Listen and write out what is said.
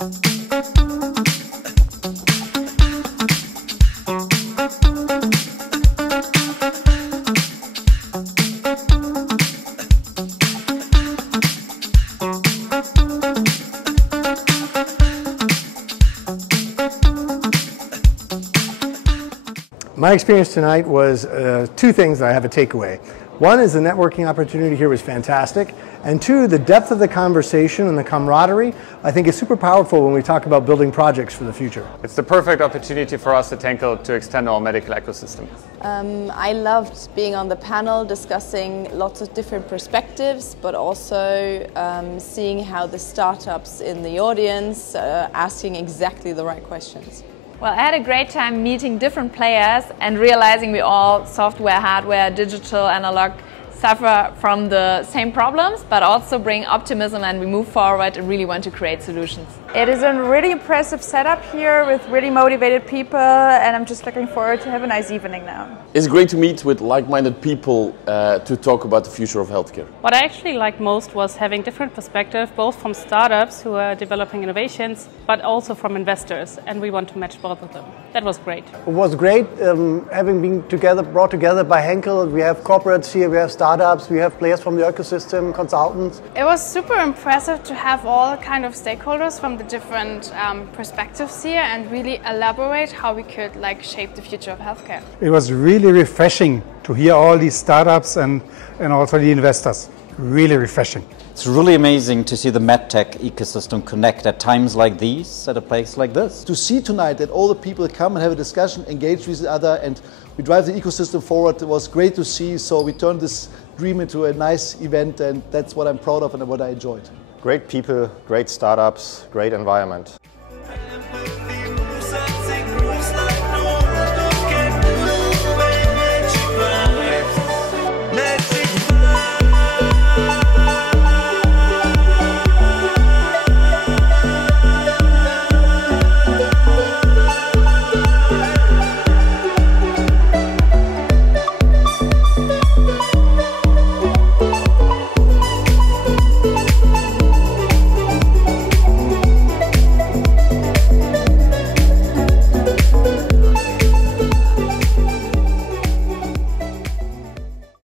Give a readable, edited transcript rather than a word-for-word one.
My experience tonight was two things that I have a takeaway. One is the networking opportunity here was fantastic, and two, the depth of the conversation and the camaraderie I think is super powerful when we talk about building projects for the future. It's the perfect opportunity for us at Henkel to extend our medical ecosystem. I loved being on the panel, discussing lots of different perspectives, but also seeing how the startups in the audience are asking exactly the right questions. Well, I had a great time meeting different players and realizing we all, software, hardware, digital, analog, suffer from the same problems, but also bring optimism and we move forward and really want to create solutions. It is a really impressive setup here with really motivated people, and I'm just looking forward to have a nice evening now. It's great to meet with like-minded people to talk about the future of healthcare. What I actually liked most was having different perspectives, both from startups who are developing innovations, but also from investors, and we want to match both of them. That was great. It was great having been brought together by Henkel. We have corporates here, we have startups, we have players from the ecosystem, consultants. It was super impressive to have all kind of stakeholders from the different perspectives here and really elaborate how we could shape the future of healthcare. It was really refreshing to hear all these startups and also the investors. Really refreshing. It's really amazing to see the Medtech ecosystem connect at times like these, at a place like this. To see tonight that all the people come and have a discussion, engage with each other, and we drive the ecosystem forward, it was great to see. So we turned this dream into a nice event, and that's what I'm proud of and what I enjoyed. Great people, great startups, great environment.